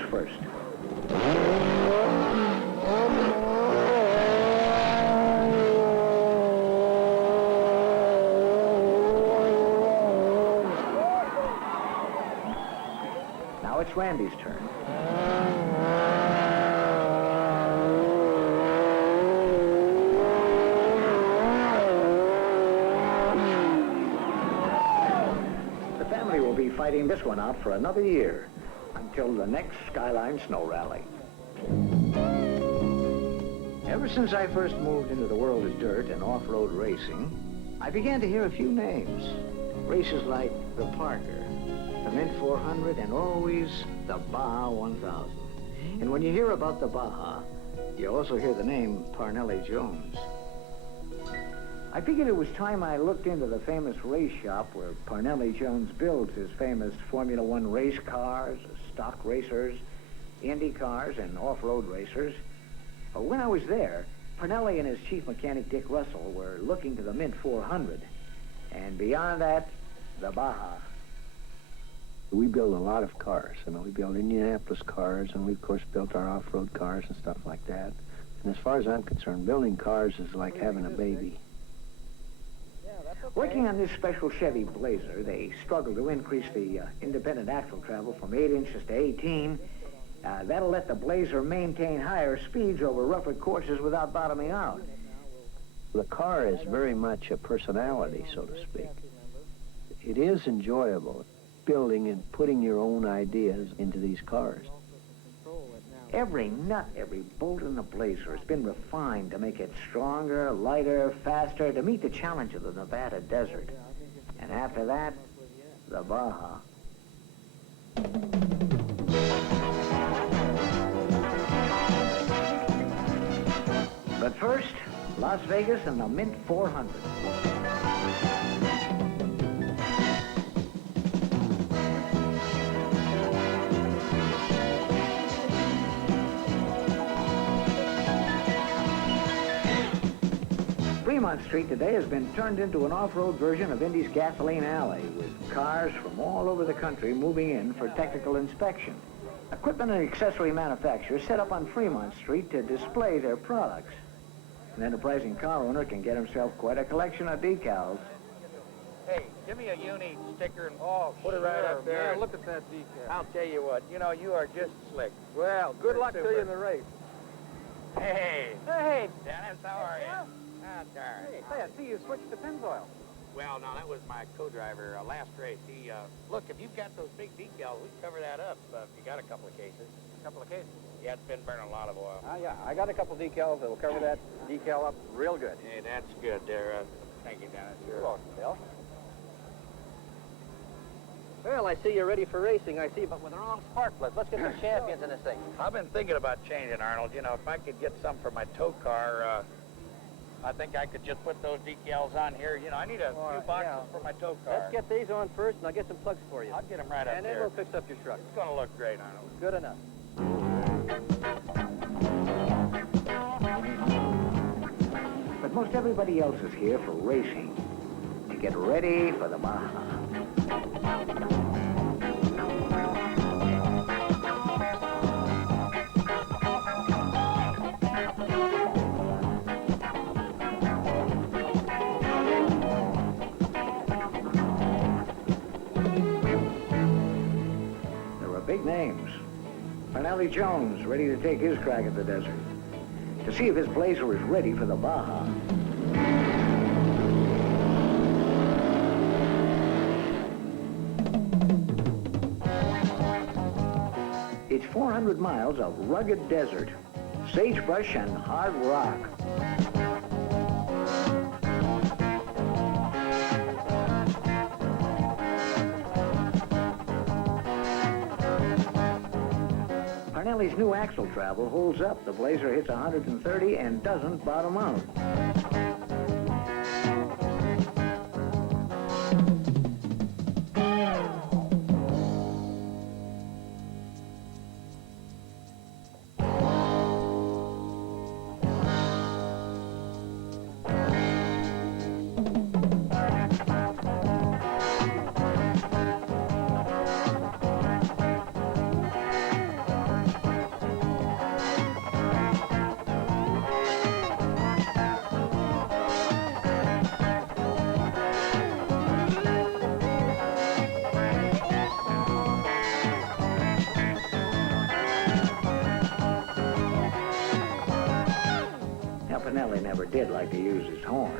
goes first. Now it's Randy's turn. The family will be fighting this one out for another year, until the next Skyline Snow Rally. Ever since I first moved into the world of dirt and off-road racing, I began to hear a few names. Races like the Parker, the Mint 400, and always the Baja 1000. And when you hear about the Baja, you also hear the name Parnelli Jones. I figured it was time I looked into the famous race shop where Parnelli Jones builds his famous Formula One race cars, stock racers, Indy cars, and off-road racers. But when I was there, Parnelli and his chief mechanic, Dick Russell, were looking to the Mint 400. And beyond that, the Baja. We build a lot of cars. We build Indianapolis cars, and we, of course, built our off-road cars and stuff like that. And as far as I'm concerned, building cars is like having a baby. Working on this special Chevy Blazer, they struggled to increase the independent axle travel from 8 inches to 18. That'll let the Blazer maintain higher speeds over rougher courses without bottoming out. The car is very much a personality, so to speak. It is enjoyable, building and putting your own ideas into these cars. Every nut, every bolt in the Blazer has been refined to make it stronger, lighter, faster, to meet the challenge of the Nevada desert. And after that, the Baja. But first, Las Vegas and the Mint 400. 'Fremont Street today has been turned into an off-road version of Indy's Gasoline Alley, with cars from all over the country moving in for technical inspection. Equipment and accessory manufacturers set up on Fremont Street to display their products. An enterprising car owner can get himself quite a collection of decals. Hey, give me a uni sticker and put it sure, right up there. Man, look at that decal. I'll tell you what, you are just slick. Well, good luck to you in the race. Hey. Hey. Dennis, how are you? Ah, darn. Hey, I see you switched to Pennzoil. Well, no, that was my co-driver last race. He, look, if you've got those big decals, we can cover that up if you got a couple of cases. A couple of cases? Yeah, it's been burning a lot of oil. Yeah, I got a couple of decals that'll cover that decal up real good. Hey, that's good there. Thank you, Dennis. You're welcome, Bill. Well, I see you're ready for racing, I see, but with the wrong spark plugs. Let's get some champions in this thing. I've been thinking about changing, Arnold. If I could get some for my tow car, I think I could just put those decals on here. I need a few boxes for my tow car. Let's get these on first, and I'll get some plugs for you. I'll get them right up there. And then we'll fix up your truck. It's going to look great, Arnold. Good enough. But most everybody else is here for racing, to get ready for the Baja. Big names. Parnelli Jones, ready to take his crack at the desert. To see if his Blazer is ready for the Baja. It's 400 miles of rugged desert, sagebrush and hard rock. Parnelli's new axle travel holds up. The Blazer hits 130 and doesn't bottom out. Pinelli never did like to use his horn.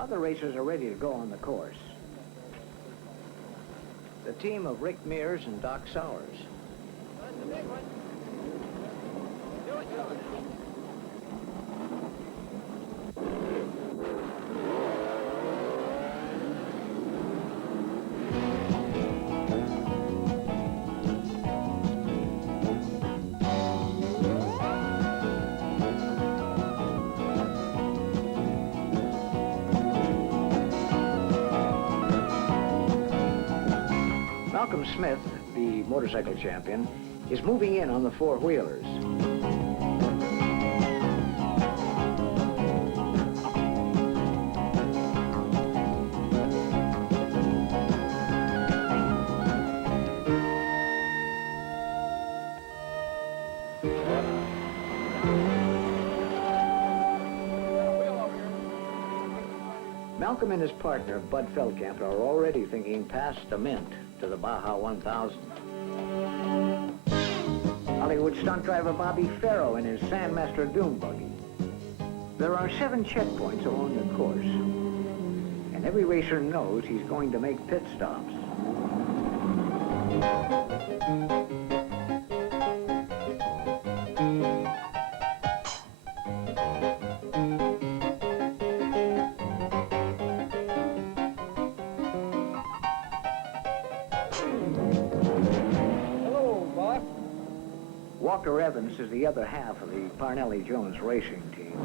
Other racers are ready to go on the course. The team of Rick Mears and Doc Sowers. Malcolm Smith, the motorcycle champion, is moving in on the four-wheelers. Malcolm and his partner, Bud Feldkamp, are already thinking past the Mint to the Baja 1000. Hollywood stunt driver Bobby Farrow in his Sandmaster dune buggy. There are 7 checkpoints along the course, and every racer knows he's going to make pit stops. Walker Evans is the other half of the Parnelli-Jones racing team.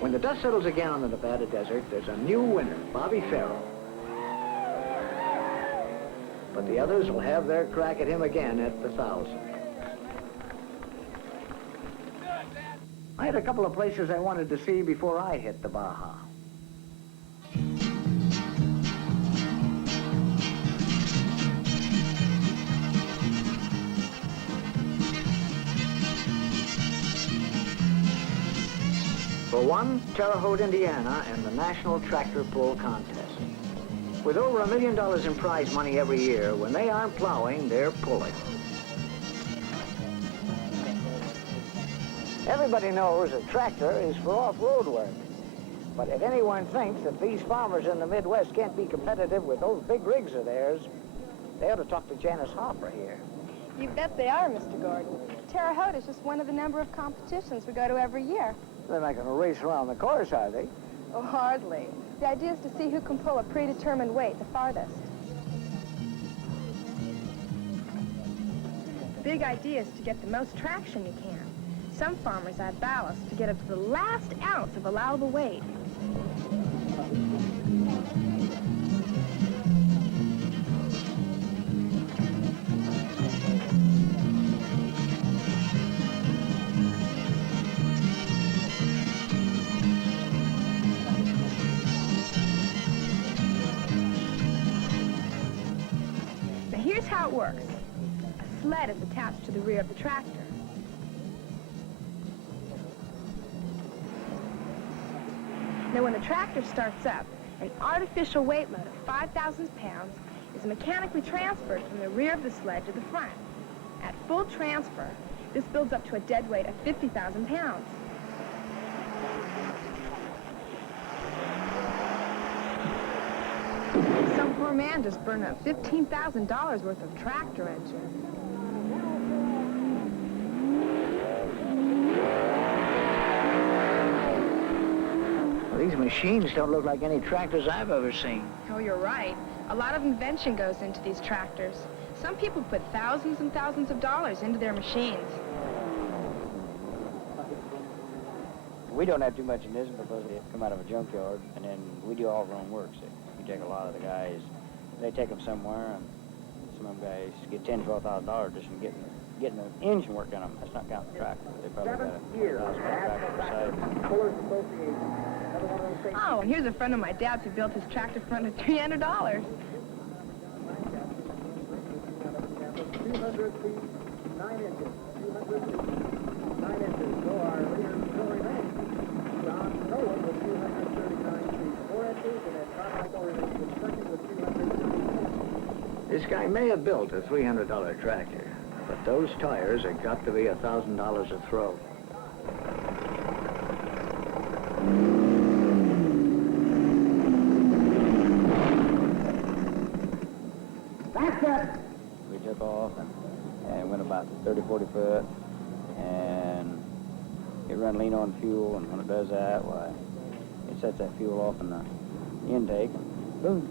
When the dust settles again on the Nevada desert, there's a new winner, Bobby Farrow. But the others will have their crack at him again at the 1000. I had a couple of places I wanted to see before I hit the Baja. For one, Terre Haute, Indiana, and the National Tractor Pull Contest. With over $1 million in prize money every year, when they aren't plowing, they're pulling. Everybody knows a tractor is for off-road work. But if anyone thinks that these farmers in the Midwest can't be competitive with those big rigs of theirs, they ought to talk to Janice Hopper here. You bet they are, Mr. Gordon. Terre Haute is just one of the number of competitions we go to every year. They're not going to race around the course, are they? Oh, hardly. The idea is to see who can pull a predetermined weight the farthest. The big idea is to get the most traction you can. Some farmers add ballast to get up to the last ounce of allowable weight. Here's how it works. A sled is attached to the rear of the tractor. Now, when the tractor starts up, An artificial weight load of 5,000 pounds is mechanically transferred from the rear of the sled to the front. At full transfer, this builds up to a dead weight of 50,000 pounds. Some poor man just burned up $15,000 worth of tractor engine. These machines don't look like any tractors I've ever seen. Oh, you're right. A lot of invention goes into these tractors. Some people put thousands and thousands of dollars into their machines. We don't have too much in this because they come out of a junkyard, and then we do all our own work. So we take a lot of the guys, they take them somewhere, and some of them guys get $10,000 to $12,000 just from getting the engine work on them. That's not counting the tractor. They probably got a $1,000 tractor beside. Oh, and here's a friend of my dad's who built his tractor for under $300. 200 feet, 9 inches. 200 feet, 9 inches. So our leader remains. John Nolan with 239 feet, 4 inches, and then Carmichael remains in second with 234. This guy may have built a $300 tractor, but those tires have got to be $1,000 a throw. We took off and went about 30, 40 foot, and it run lean on fuel, and when it does that, why, it sets that fuel off in the intake, and boom.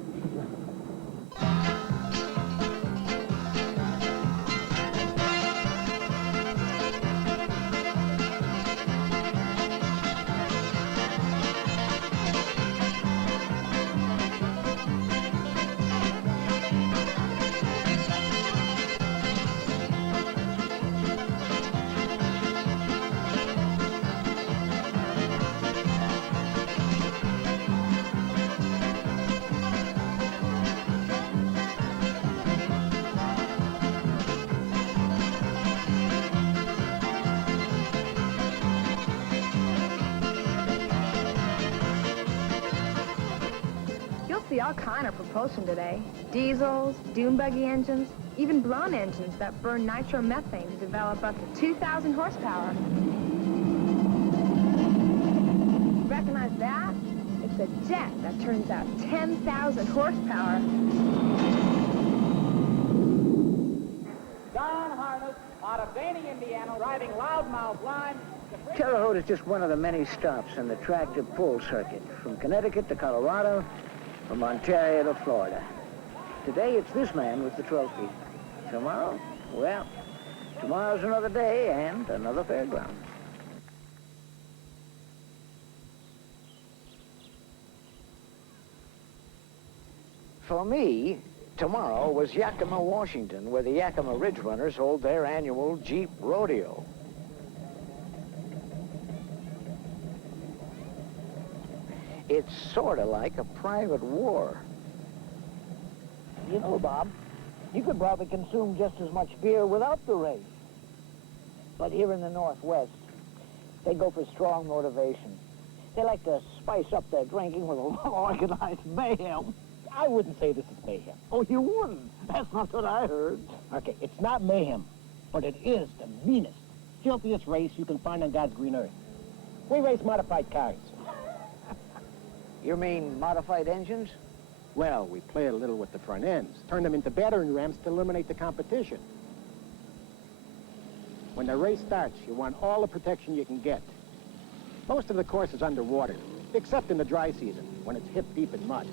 See all kind of propulsion today. Diesels, dune buggy engines, even blown engines that burn nitromethane to develop up to 2,000 horsepower. Recognize that? It's a jet that turns out 10,000 horsepower. Don Harness out of Daney, Indiana, driving loudmouth line. Terre Haute is just one of the many stops in the tractor pull circuit, from Connecticut to Colorado, from Ontario to Florida. Today, it's this man with the trophy. Tomorrow, well, tomorrow's another day and another fairground. For me, tomorrow was Yakima, Washington, where the Yakima Ridge Runners hold their annual Jeep Rodeo. It's sort of like a private war. You know, Bob, you could probably consume just as much beer without the race. But here in the Northwest, they go for strong motivation. They like to spice up their drinking with a little organized mayhem. I wouldn't say this is mayhem. Oh, you wouldn't? That's not what I heard. Okay, it's not mayhem, but it is the meanest, filthiest race you can find on God's green earth. We race modified cars. You mean modified engines? Well, we play a little with the front ends, turn them into battering rams to eliminate the competition. When the race starts, you want all the protection you can get. Most of the course is underwater, except in the dry season, when it's hip deep in mud.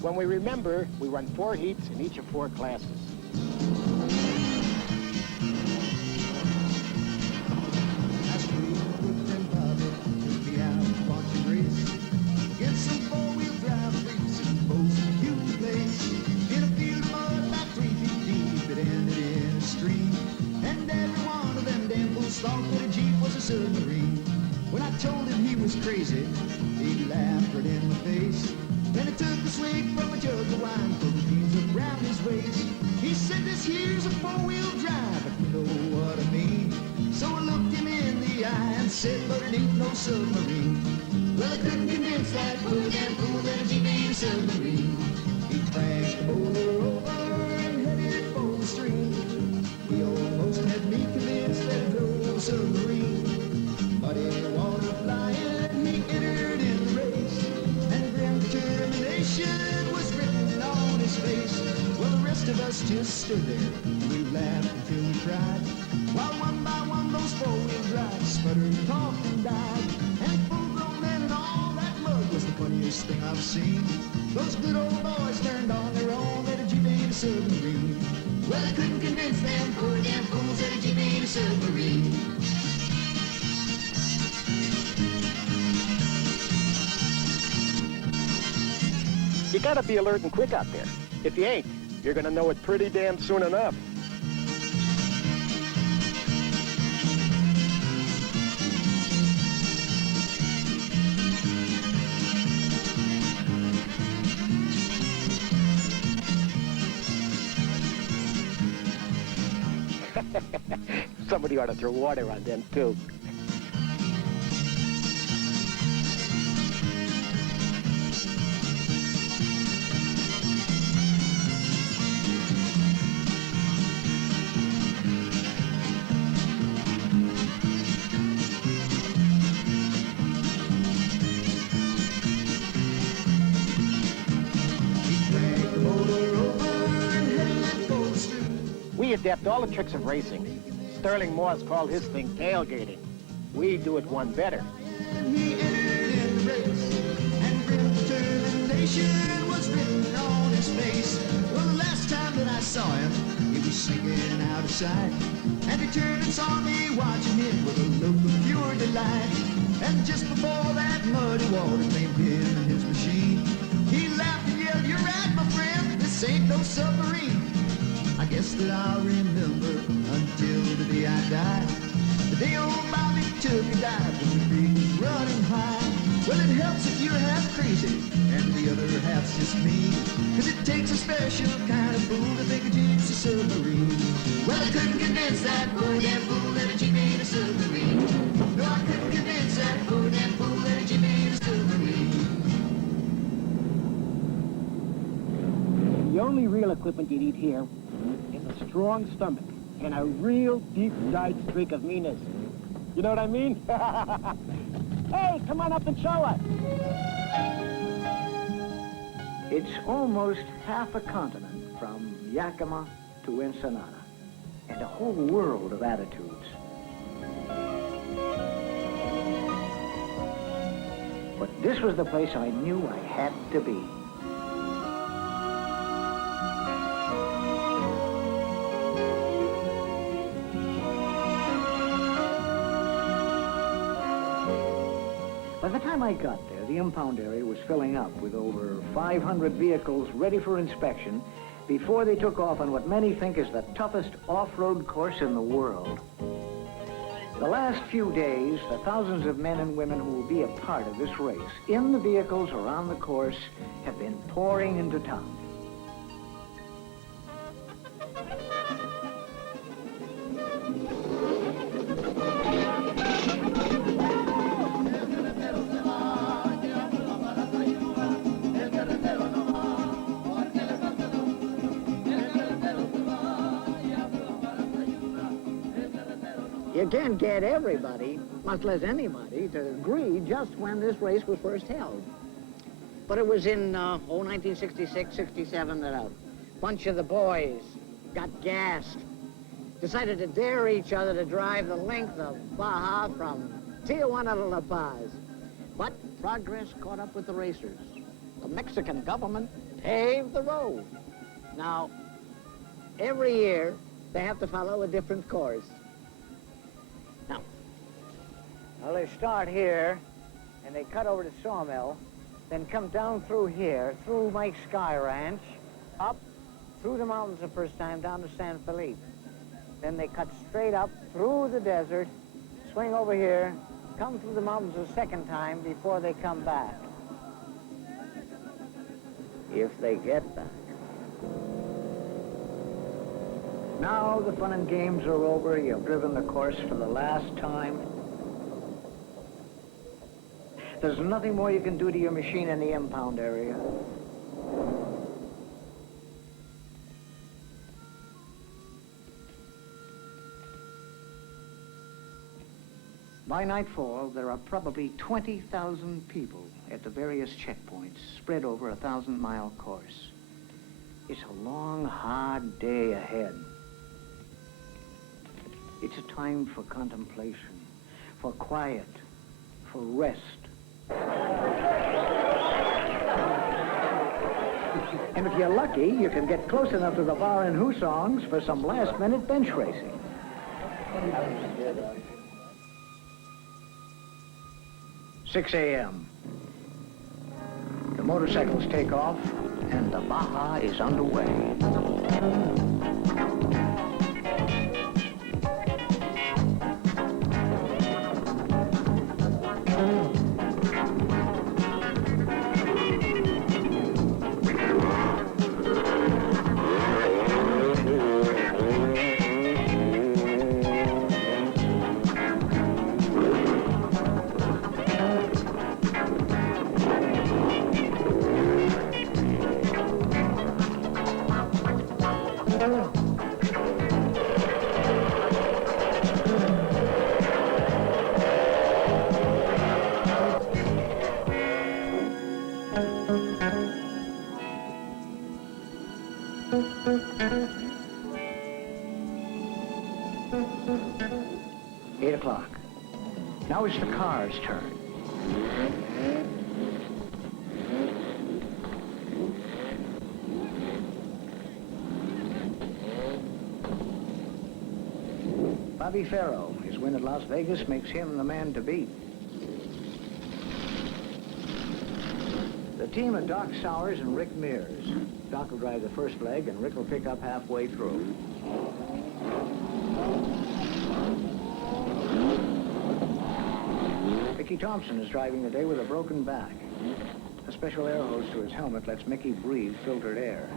When we remember, we run 4 heats in each of 4 classes. When I told him he was crazy, he laughed right in my face. Then he took a swig from a jug of wine. this here's a four-wheel drive, if you know what I mean. So I looked him in the eye and said, but it ain't no submarine. Well, I couldn't convince that poor damn fool that a Jeep ain't a submarine. He cranked the motor over and headed for the stream. He almost had me convinced that it was no submarine. Muddy water flying, he entered in the race, and grim determination was written on his face. Well, the rest of us just stood there, we laughed until we cried, while one by one those four-wheel drives sputtered, coughed, and died. And full-grown men and all that mud was the funniest thing I've seen. Those good old boys learned on their own that a Jeep ain't a submarine. Well, I couldn't convince them poor damn fools that a Jeep ain't a submarine. You gotta be alert and quick out there. If you ain't, you're gonna know it pretty damn soon enough. Somebody ought to throw water on them, too. We adapt all the tricks of racing. Sterling Moss called his thing tailgating. We do it one better. He entered in the race, and grim determination was written on his face. Well, the last time that I saw him, he was sinking out of sight, and he turned and saw me watching him with a look of pure delight. And just before that muddy water claimed him and his machine, he laughed and yelled, "You're right, my friend, this ain't no submarine." I guess that I'll remember until the day I die, the day old Bobby took a dive when the creek was running high. Well, it helps if you're half crazy and the other half's just me, 'cause it takes a special kind of fool to think a Jeep's a submarine. Well, I couldn't convince that poor damn fool that a Jeep ain't a submarine. No, I couldn't convince that poor damn fool that a Jeep ain't a submarine. The only real equipment you need here is a strong stomach and a real deep-dyed streak of meanness. You know what I mean? Hey, come on up and show us. It's almost half a continent from Yakima to Ensenada, and a whole world of attitudes. But this was the place I knew I had to be. By the time I got there, the impound area was filling up with over 500 vehicles ready for inspection before they took off on what many think is the toughest off-road course in the world. The last few days, the thousands of men and women who will be a part of this race in the vehicles around the course have been pouring into town. You can't get everybody, much less anybody, to agree just when this race was first held. But it was in 1966, 67 that a bunch of the boys got gassed, decided to dare each other to drive the length of Baja from Tijuana to La Paz. But progress caught up with the racers. The Mexican government paved the road. Now, every year, they have to follow a different course. Well, they start here, and they cut over to Sawmill, then come down through here, through Mike's Sky Ranch, up through the mountains the first time, down to San Felipe. Then they cut straight up through the desert, swing over here, come through the mountains a second time before they come back. If they get back. Now the fun and games are over. You've driven the course for the last time. There's nothing more you can do to your machine in the impound area. By nightfall, there are probably 20,000 people at the various checkpoints spread over a 1,000-mile course. It's a long, hard day ahead. It's a time for contemplation, for quiet, for rest. And if you're lucky, you can get close enough to the bar and Hoosongs for some last-minute bench racing. 6 a.m. The motorcycles take off, and the Baja is underway. Now it's the car's turn. Bobby Farrow, his win at Las Vegas makes him the man to beat. The team of Doc Sowers and Rick Mears. Doc will drive the first leg and Rick will pick up halfway through. Mickey Thompson is driving the day with a broken back. A special air hose to his helmet lets Mickey breathe filtered air.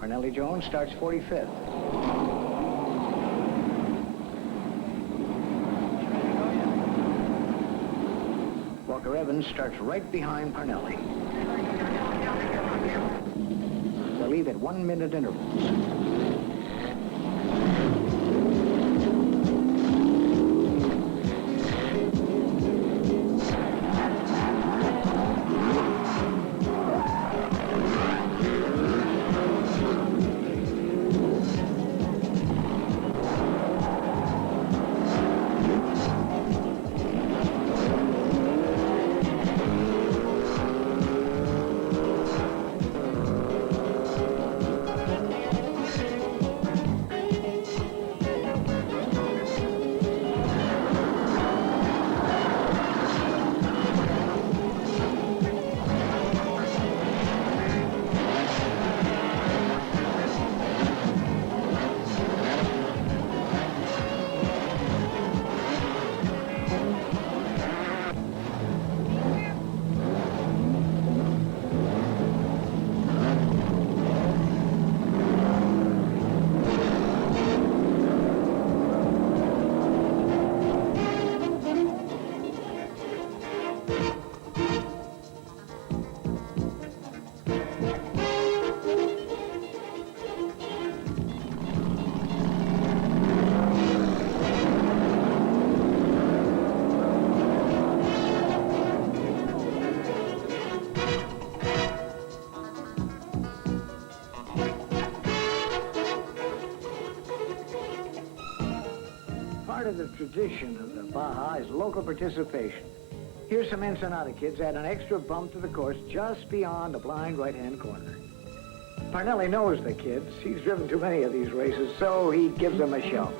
Parnelli Jones starts 45th. Walker Evans starts right behind Parnelli. They leave at 1-minute intervals. Part of the tradition of the Baja is local participation. Here's some Ensenada kids add an extra bump to the course just beyond the blind right-hand corner. Parnelli knows the kids. He's driven too many of these races, so he gives them a shove.